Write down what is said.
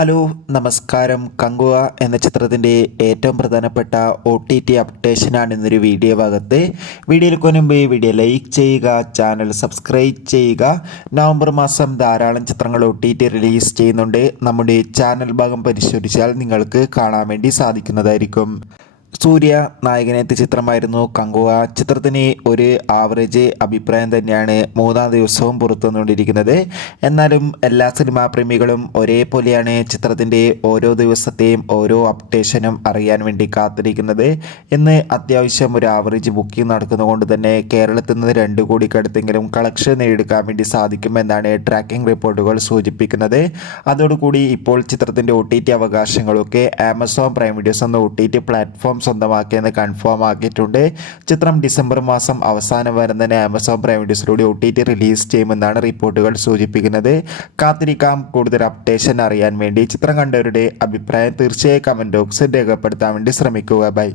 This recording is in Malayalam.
ഹലോ നമസ്കാരം. കങ്കുവ എന്ന ചിത്രത്തിൻ്റെ ഏറ്റവും പ്രധാനപ്പെട്ട OTT അപ്ഡേഷനാണ് ഇന്നൊരു വീഡിയോ ഭാഗത്ത്. വീഡിയോയിൽ മുൻപ് വീഡിയോ ലൈക്ക് ചെയ്യുക, ചാനൽ സബ്സ്ക്രൈബ് ചെയ്യുക. നവംബർ മാസം ധാരാളം ചിത്രങ്ങൾ OTT റിലീസ് ചെയ്യുന്നുണ്ട്. നമ്മുടെ ചാനൽ ഭാഗം പരിശോധിച്ചാൽ നിങ്ങൾക്ക് കാണാൻ വേണ്ടി സാധിക്കുന്നതായിരിക്കും. സൂര്യ നായകനെത്തിയ ചിത്രമായിരുന്നു കങ്കുവ. ചിത്രത്തിന് ഒരു ആവറേജ് അഭിപ്രായം തന്നെയാണ് മൂന്നാം ദിവസവും പുറത്തു വന്നുകൊണ്ടിരിക്കുന്നത്. എന്നാലും എല്ലാ സിനിമാ പ്രേമികളും ഒരേപോലെയാണ് ചിത്രത്തിൻ്റെ ഓരോ ദിവസത്തെയും ഓരോ അപ്ഡേഷനും അറിയാൻ വേണ്ടി കാത്തിരിക്കുന്നത്. ഇന്ന് അത്യാവശ്യം ഒരു ആവറേജ് ബുക്കിംഗ് നടക്കുന്നതുകൊണ്ട് തന്നെ കേരളത്തിൽ നിന്ന് 2 കോടിക്കടുത്തെങ്കിലും കളക്ഷൻ നേടിയെടുക്കാൻ വേണ്ടി സാധിക്കുമെന്നാണ് ട്രാക്കിംഗ് റിപ്പോർട്ടുകൾ സൂചിപ്പിക്കുന്നത്. അതോടുകൂടി ഇപ്പോൾ ചിത്രത്തിൻ്റെ OTT അവകാശങ്ങളൊക്കെ ആമസോൺ പ്രൈം വീഡിയോസ് എന്ന OTT പ്ലാറ്റ്ഫോം സ്വന്തമാക്കിയെന്ന് കൺഫേം ആക്കിയിട്ടുണ്ട്. ചിത്രം ഡിസംബർ മാസം അവസാനം വരെ തന്നെ ആമസോൺ പ്രൈം വീഡിയോസിലൂടെ OTT റിലീസ് ചെയ്യുമെന്നാണ് റിപ്പോർട്ടുകൾ സൂചിപ്പിക്കുന്നത്. കാത്തിരിക്കാം കൂടുതൽ അപ്ഡേഷൻ അറിയാൻ വേണ്ടി. ചിത്രം കണ്ടവരുടെ അഭിപ്രായം തീർച്ചയായും കമൻറ്റ് ബോക്സിൽ രേഖപ്പെടുത്താൻ വേണ്ടി ശ്രമിക്കുക. ബൈ.